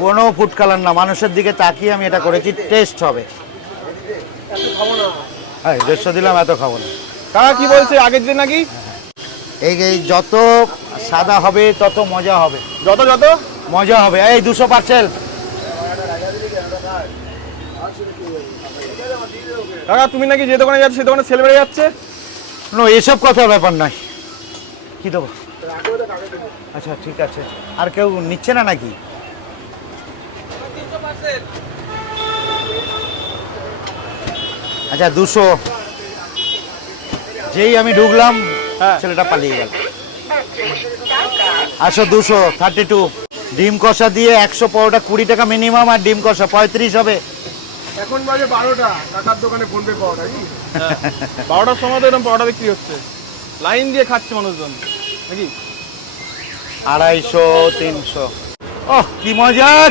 কোনো food colour না, মানুষের দিকে তাকিয়ে আমি এটা করেছি, টেস্ট হবে। হ্যাঁ 150 দিলাম, এত খাবো না। কাকা কি বলছে আগের দিন নাকি? এই যত সাদা হবে তত মজা হবে, যত যত মজা হবে। এই 200 পার্সেল। কাকা তুমি নাকি যে দোকানে যাচ্ছে সে দোকানে সেল বেড়ে যাচ্ছে? নো, এসব কথার ব্যাপার নাই। কি দেবো? আচ্ছা ঠিক আছে। আর কেউ নিচ্ছে না নাকি? আচ্ছা 200। যেই আমি ঢুকলাম হ্যাঁ। ছেলেটা পালিয়ে গেল। আসো 232। ডিম কষা দিয়ে 100 পরোটা 20 টাকা মিনিমাম, আর ডিম কষা 35 হবে। এখন বাজে 12টা, কাকার দোকানে বলবে পাওয়াটা কি? 12টার সময় তো এরকম পরোটা বিক্রি হচ্ছে, লাইন দিয়ে খাচ্ছে মানুষজন নাকি? 250, 300। ওহ কি মজা